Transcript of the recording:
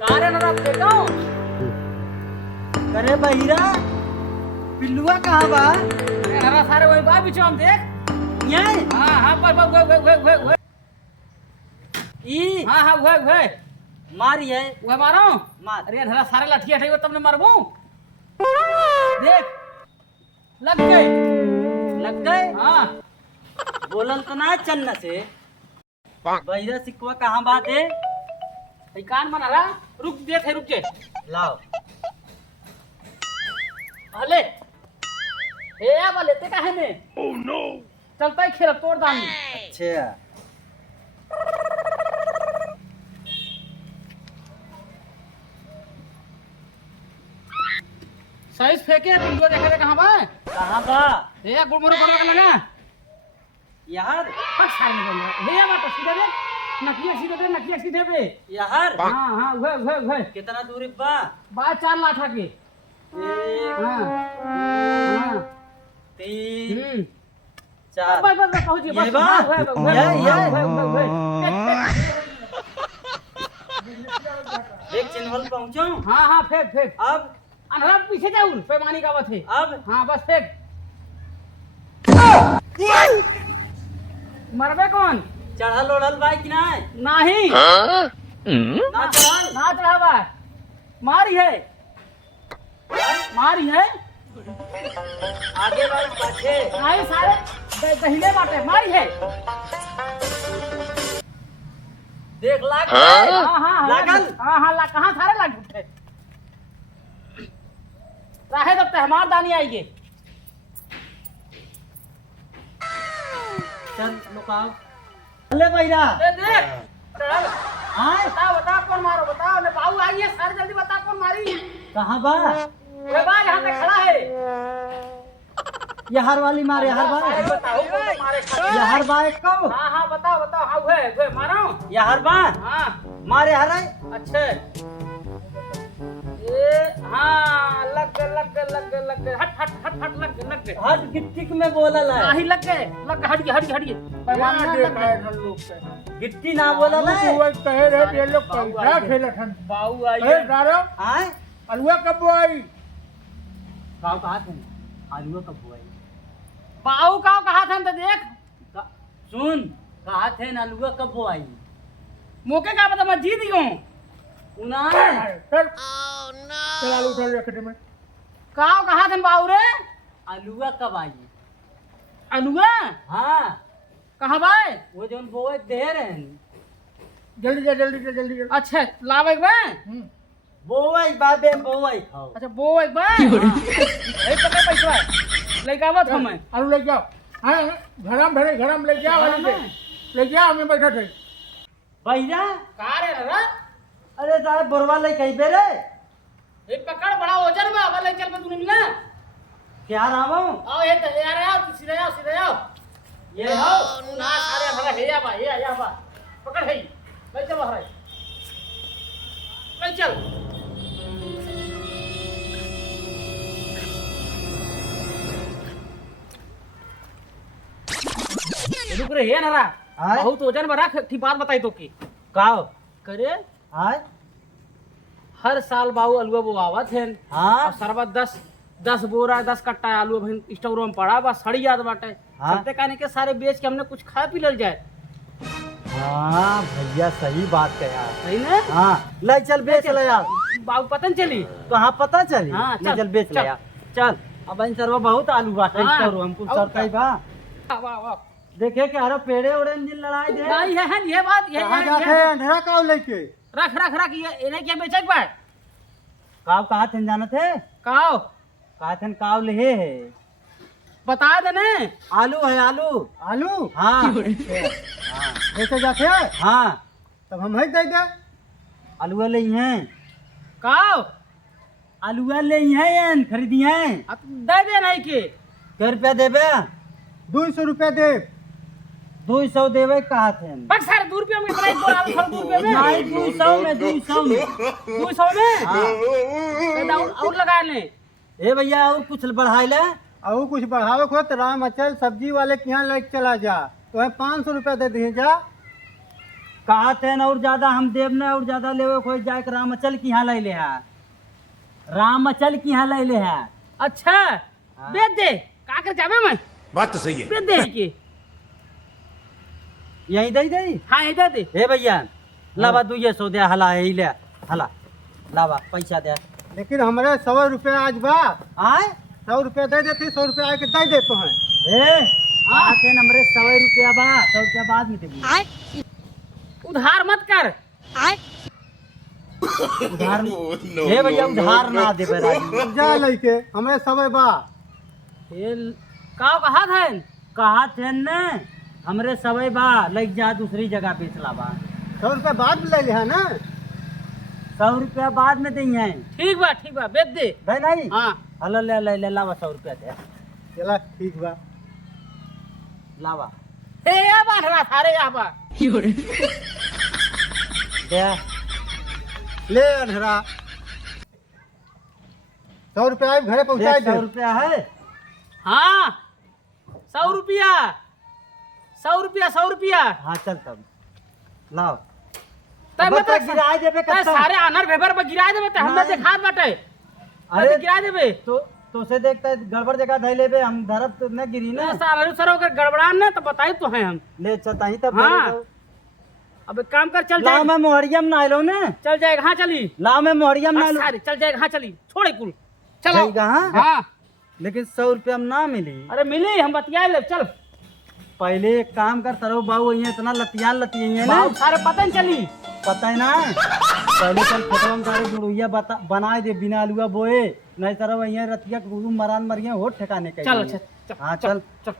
कारे ना आप देखो करे बहिरा पिल्लुआ कहाँ बा? अरे हरा सारे वही बा बिचो हम देख यहीं हां हां पर ई हां हां वे मारी है वे मारो मार। अरे हरा सारे लाठिया ठेगो तुमने मारबू देख लग गई लग गए हां बोलल तो ना चन्न से बहिरा सिकवा कहाँ बात है? ई कान मन हरा रुक देख रुक जे लाओ हले ए अब लेते काहे ने ओह नो चलता ही खेल तोड़ दाम अच्छा साइज फेंके पिंजो देखे रे कहां बा कहाँ बा? ए गुड़मुड़ करवा के लगा यार बस सारे में बोल रहा हे बात सीधे दे नकिया सीधे पे यार हां हां वे कितना दूरी बा? बा 4 लाख के एक हां हां तीन चार बस पहुंच गए ये बस बा? देख चिन्हल पहुंचो हां हां फेंक अब अनहरा पीछे जाऊं पैमानी का बात है अब हां बस फेंक मरबे कौन चढ़ल ओढ़ल बा कि नहीं? नहीं ना चढ़ल ना चढ़ावा मारी है आगे बढ़ पाछे नहीं सारे दहिले बाटे मारी है देख लाग हाँ हाँ लागल हाँ ला कहाँ सारे लाग उठे राहे तब तहमार दानी आएगी चल लुकाओ अले भैया देख चल हाँ बता कौन मारो बताओ ने बाबू आई है सर जल्दी बता कौन मारी कहाँ बा? ये बा यहाँ पे खड़ा है यहर वाली मारे हर बा सारे बताओ कौन मारे यहर बा एक को हाँ हाँ बताओ हाँ वे मारो यहर बा हाँ मारे हर है अच्छे ये हाँ लग हट हट गिट्टी में बोलल है नहीं लग गए हट गए पैमाना लग गए गिट्टी ना बोलल है कहे रहे ये लोग पैसा खेलत हन बाऊ आई अरे दारो आए अलुआ कब आई गाँव कहाँ थे आलू कब हुआ बाऊ का कहा था तो देख सुन कहा थे आलू कब वो आई मौके का पता मैं जीत गया हूँ उना चल चल आलू उठा ले रखते में का कहा था बाऊ रे आलूआ कब आई अनुआ हाँ कहाँ बाय वो जो वो दे रहे हैं जल्दी जा अच्छा लाव एक बार बोवाई बाबे बोवाई खाओ अच्छा वो एक बार एक पकड़ पैसा लेके आवत हम आलू ले जाओ हाँ घरम ले जाओ आलू ले जाओ हमें बैठा थे भैया का रे रा अरे सारे बोरवा ले कहीं बेरे एक पकड़ बड़ा वजन में अब ले चल पे तूने मिला क्या रामो आओ ये तो यार आओ सीधे आओ ये आओ ना सारे हरा हे या बा पकड़ है ले चल हरा ले चल रुक रे है ना आय? बहुत वजन में रख थी बात बताई तो की काओ करे आय हर साल बाबू अलुआ वो आवत है हाँ और सरबत 10 बोरा 10 कट्टा आलू अभी स्टोर में पड़ा बा सड़ी याद बाटे हाँ? चलते कहने के सारे बेच के हमने कुछ खा पी लेल जाए हाँ भैया सही बात है यार सही ना हाँ ले चल बेच ले यार बाबू पता नहीं चली तो हाँ पता चली हाँ, ले चल बेच ले चल। यार चल अब इन सरवा बहुत आलू बाटे हाँ, स्टोर हमको और सरकाई बा वाह वाह देखे कि हर पेड़े उड़े दिन लड़ाई दे नहीं है ये बात कहाँ जाते अंधेरा काव लेके रख ये इन्हें क्या बेचे के भाई काव कहा थे जाना थे काओ कहा थे काव ले है बता देने आलू है आलू आलू हाँ लेके जाते हाँ तब हम है दे दे आलूआ ले हैं काओ आलूआ ले हैं खरीदी हैं अब दे दे नहीं के क्या रुपया देबे 200 रुपया दे 200 देवे कहा थे बस सारे ₹2 में इतना ही बोला ₹2 में नहीं 200 में 200 में 200 में हाँ और लगा ले ए भैया और कुछ बढ़ाई ले और कुछ बढ़ावे को तो राम अचल सब्जी वाले के यहाँ लेके चला जा तो है 500 रुपया दे दिए जा कहा थे न और ज्यादा हम देव न और ज्यादा लेवे कोई जाए के रामचल की यहाँ ले ले है, रामचल की यहाँ ले ले है। अच्छा बेच दे का कर जावे मैं बात तो सही है। बेच दे की यही दे दे। हाँ इधर दे हे भैया लावा तू ये सौ दे हला यही ले हला लावा पैसा दे। लेकिन हमारे 100 रुपया आज बा, आए 100 रुपया दे देते, 100 रुपया आके दे देते हैं। ए आके नंबरे 100 रुपया बा, 100 रुपया बाद में देगी। उधार मत कर उधार हे भैया उधार ना दे राजू। जा लेके हमारे 100 बा। ये का कहा था कहा थे न हमरे 100 बा लग जा दूसरी जगह बेच लावा। 100 रुपया बाद में ले लिया ना। 100 रुपया बाद में देंगे। ठीक बा बेच दे भाई नहीं हाँ हलो ले ले ले लावा 100 रुपया दे चला ठीक बा। लावा हे या बांधरा सारे यहाँ बा दे ले अधरा 100 रुपया घरे पहुँचा 100 दे। रुपया है। हाँ 100 रुपया 100 रुपया हाँ चल तब लाओ। तब अब तक गिराए देबे तब कब सारे अनर भेबर पर गिरा देबे त हमने नहीं। देखा बाटे अरे अरे गिरा देबे तो से देखता है गड़बड़ जगह धै लेबे हम धरब तो न गिरी ना। ना सारे सर अगर गड़बड़ान ना तो बताई तो है हम ले चताही तब हाँ। धरे दो। अब एक काम कर चल लाओ जाए मैं मोहरिया में ना लो ना। चल जाएगा हाँ चली लाओ मैं मोहरिया में ना लो। सारे चल जाएगा हाँ चली छोड़े कुल चलो जाएगा, हाँ? हाँ लेकिन 100 रुपया में ना मिली। अरे मिली हम बतिया ले चल पहले एक काम कर सरो बाबू ये इतना लतियान लतिये ना बाबू सारे पता नहीं चली पता है ना। पहले चल खेतवा में सारे गुड़ुइया बनाए दे बिना आलुआ बोए नहीं तरह वही रतिया गुरु मरान मरिया हो ठिकाने का। चल अच्छा हाँ चल चल